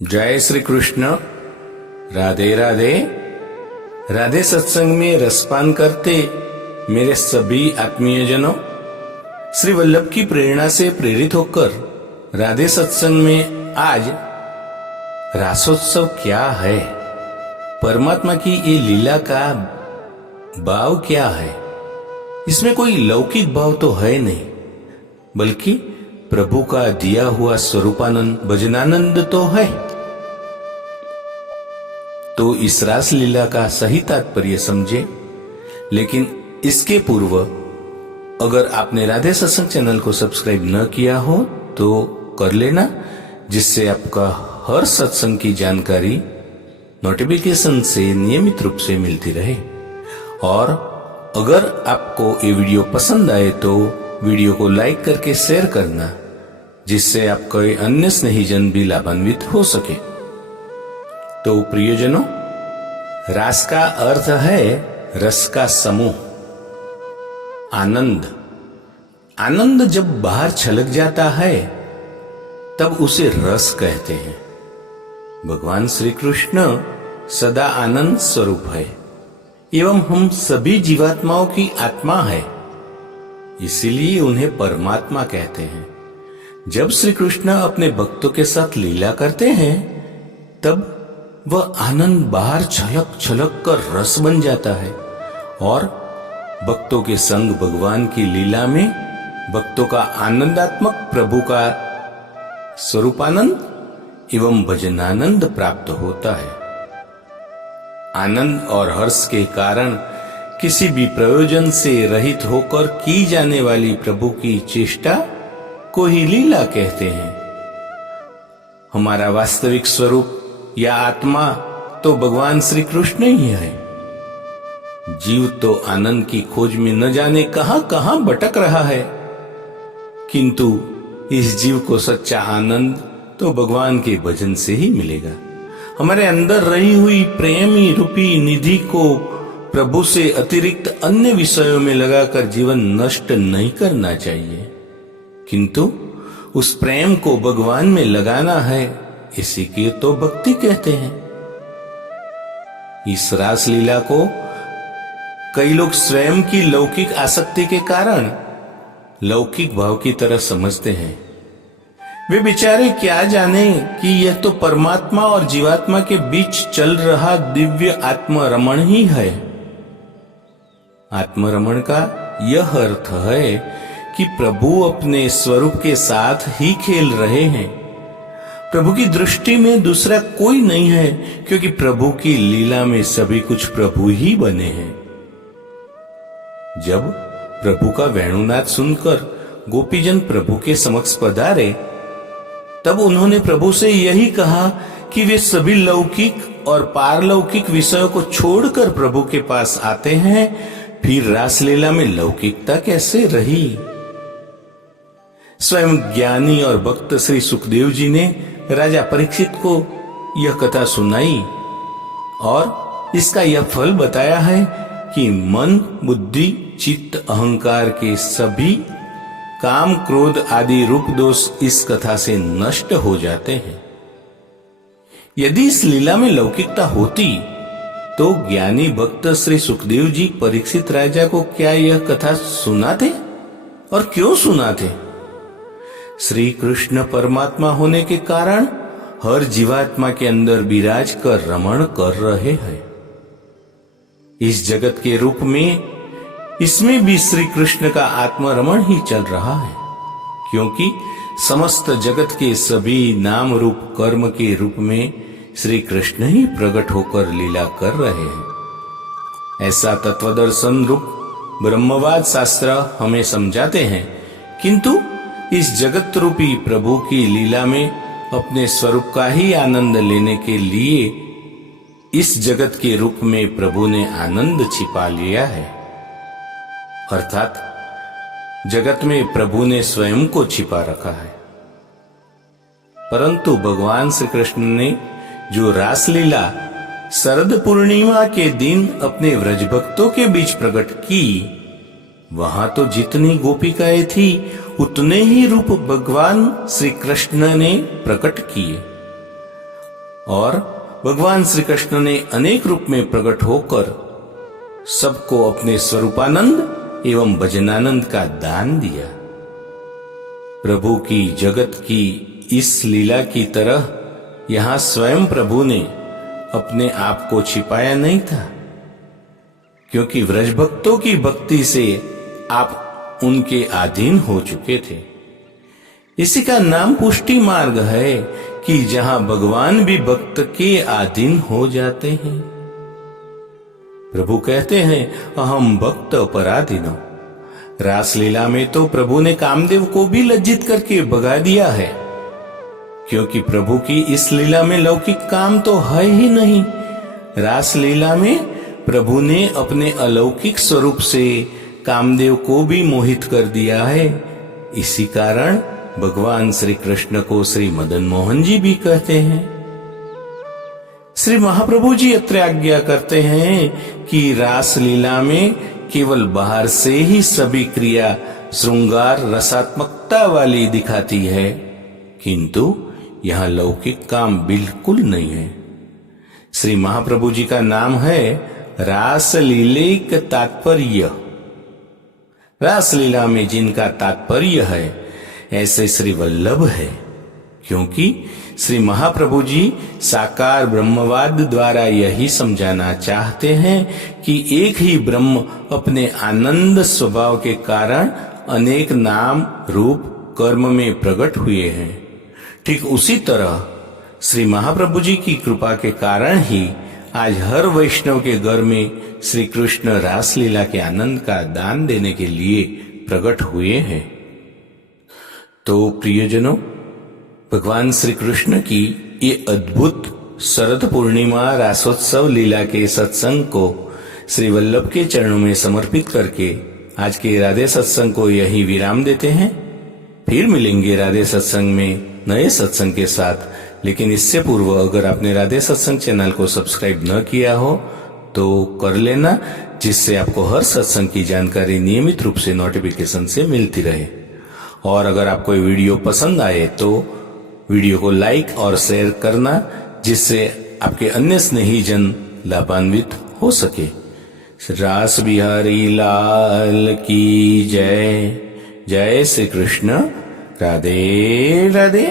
जय श्री कृष्ण। राधे राधे। राधे सत्संग में रसपान करते मेरे सभी आत्मीयजनों, श्री वल्लभ की प्रेरणा से प्रेरित होकर राधे सत्संग में आज रासोत्सव क्या है, परमात्मा की ये लीला का भाव क्या है, इसमें कोई लौकिक भाव तो है नहीं, बल्कि प्रभु का दिया हुआ स्वरूपानंद भजनानंद तो है। तो इस रास लीला का सही तात्पर्य समझे। लेकिन इसके पूर्व अगर आपने राधे सत्संग चैनल को सब्सक्राइब न किया हो तो कर लेना, जिससे आपका हर सत्संग की जानकारी नोटिफिकेशन से नियमित रूप से मिलती रहे। और अगर आपको ये वीडियो पसंद आए तो वीडियो को लाइक करके शेयर करना, जिससे आपके अन्य स्नेहीजन भी लाभान्वित हो सके। तो प्रियजनों, रास का अर्थ है रस का समूह, आनंद। आनंद जब बाहर छलक जाता है तब उसे रस कहते हैं। भगवान श्री कृष्ण सदा आनंद स्वरूप है एवं हम सभी जीवात्माओं की आत्मा है, इसीलिए उन्हें परमात्मा कहते हैं। जब श्री कृष्ण अपने भक्तों के साथ लीला करते हैं तब वह आनंद बाहर छलक छलक कर रस बन जाता है और भक्तों के संग भगवान की लीला में भक्तों का आनंदात्मक प्रभु का स्वरूपानंद एवं भजनानंद प्राप्त होता है। आनंद और हर्ष के कारण किसी भी प्रयोजन से रहित होकर की जाने वाली प्रभु की चेष्टा को ही लीला कहते हैं। हमारा वास्तविक स्वरूप या आत्मा तो भगवान श्री कृष्ण ही है। जीव तो आनंद की खोज में न जाने कहां कहां भटक रहा है, किंतु इस जीव को सच्चा आनंद तो भगवान के भजन से ही मिलेगा। हमारे अंदर रही हुई प्रेमी रूपी निधि को प्रभु से अतिरिक्त अन्य विषयों में लगाकर जीवन नष्ट नहीं करना चाहिए, किंतु उस प्रेम को भगवान में लगाना है। इसी की तो भक्ति कहते हैं। इस रास लीला को कई लोग स्वयं की लौकिक आसक्ति के कारण लौकिक भाव की तरह समझते हैं। वे बेचारे क्या जाने कि यह तो परमात्मा और जीवात्मा के बीच चल रहा दिव्य आत्मरमण ही है। आत्मरमण का यह अर्थ है कि प्रभु अपने स्वरूप के साथ ही खेल रहे हैं। प्रभु की दृष्टि में दूसरा कोई नहीं है, क्योंकि प्रभु की लीला में सभी कुछ प्रभु ही बने हैं। जब प्रभु का वेणुनाद सुनकर गोपीजन प्रभु के समक्ष पधारे तब उन्होंने प्रभु से यही कहा कि वे सभी लौकिक और पारलौकिक विषयों को छोड़कर प्रभु के पास आते हैं, फिर रासलीला में लौकिकता कैसे रही। स्वयं ज्ञानी और भक्त श्री सुखदेव जी ने राजा परीक्षित को यह कथा सुनाई और इसका यह फल बताया है कि मन, बुद्धि, चित्त, अहंकार के सभी काम, क्रोध आदि रूप दोष इस कथा से नष्ट हो जाते हैं। यदि इस लीला में लौकिकता होती तो ज्ञानी भक्त श्री सुखदेव जी परीक्षित राजा को क्या यह कथा सुनाते और क्यों सुनाते? श्री कृष्ण परमात्मा होने के कारण हर जीवात्मा के अंदर विराज कर रमण कर रहे हैं। इस जगत के रूप में इसमें भी श्री कृष्ण का आत्मरमण ही चल रहा है, क्योंकि समस्त जगत के सभी नाम रूप कर्म के रूप में श्री कृष्ण ही प्रकट होकर लीला कर रहे हैं। ऐसा तत्वदर्शन रूप ब्रह्मवाद शास्त्र हमें समझाते हैं, किंतु इस जगत रूपी प्रभु की लीला में अपने स्वरूप का ही आनंद लेने के लिए इस जगत के रूप में प्रभु ने आनंद छिपा लिया है। अर्थात जगत में प्रभु ने स्वयं को छिपा रखा है। परंतु भगवान श्री कृष्ण ने जो रासलीला शरद पूर्णिमा के दिन अपने व्रज भक्तों के बीच प्रकट की, वहां तो जितनी गोपिकाएं थी उतने ही रूप भगवान श्री कृष्ण ने प्रकट किए और भगवान श्री कृष्ण ने अनेक रूप में प्रकट होकर सबको अपने स्वरूपानंद एवं भजनानंद का दान दिया। प्रभु की जगत की इस लीला की तरह यहां स्वयं प्रभु ने अपने आप को छिपाया नहीं था, क्योंकि व्रज भक्तों की भक्ति से आप उनके अधीन हो चुके थे। इसी का नाम पुष्टि मार्ग है कि जहां भगवान भी भक्त के अधीन हो जाते हैं। प्रभु कहते हैं अहम भक्त अपराधिनो। रासलीला में तो प्रभु ने कामदेव को भी लज्जित करके भगा दिया है, क्योंकि प्रभु की इस लीला में लौकिक काम तो है ही नहीं। रासलीला में प्रभु ने अपने अलौकिक स्वरूप से कामदेव को भी मोहित कर दिया है। इसी कारण भगवान श्री कृष्ण को श्री मदन मोहन जी भी कहते हैं। श्री महाप्रभु जी अत्र आज्ञा करते हैं कि रासलीला में केवल बाहर से ही सभी क्रिया श्रृंगार रसात्मकता वाली दिखाती है, किंतु यहां लौकिक काम बिल्कुल नहीं है। श्री महाप्रभु जी का नाम है रासलीलिक तात्पर्य। रासलीला में जिनका तात्पर्य है ऐसे श्री वल्लभ है, क्योंकि श्री महाप्रभु जी साकार ब्रह्मवाद द्वारा यही समझाना चाहते हैं कि एक ही ब्रह्म अपने आनंद स्वभाव के कारण अनेक नाम रूप कर्म में प्रकट हुए हैं। ठीक उसी तरह श्री महाप्रभु जी की कृपा के कारण ही आज हर वैष्णव के घर में श्री कृष्ण रासलीला के आनंद का दान देने के लिए प्रकट हुए हैं। तो प्रियजनों, भगवान श्री कृष्ण की ये अद्भुत शरद पूर्णिमा रासोत्सव लीला के सत्संग को श्री वल्लभ के चरणों में समर्पित करके आज के राधे सत्संग को यही विराम देते हैं। फिर मिलेंगे राधे सत्संग में नए सत्संग के साथ। लेकिन इससे पूर्व अगर आपने राधे सत्संग चैनल को सब्सक्राइब न किया हो तो कर लेना, जिससे आपको हर सत्संग की जानकारी नियमित रूप से नोटिफिकेशन से मिलती रहे। और अगर आपको ये वीडियो पसंद आए तो वीडियो को लाइक और शेयर करना, जिससे आपके अन्य स्नेही जन लाभान्वित हो सके। रास बिहारी लाल की जय। जय श्री कृष्ण। राधे राधे।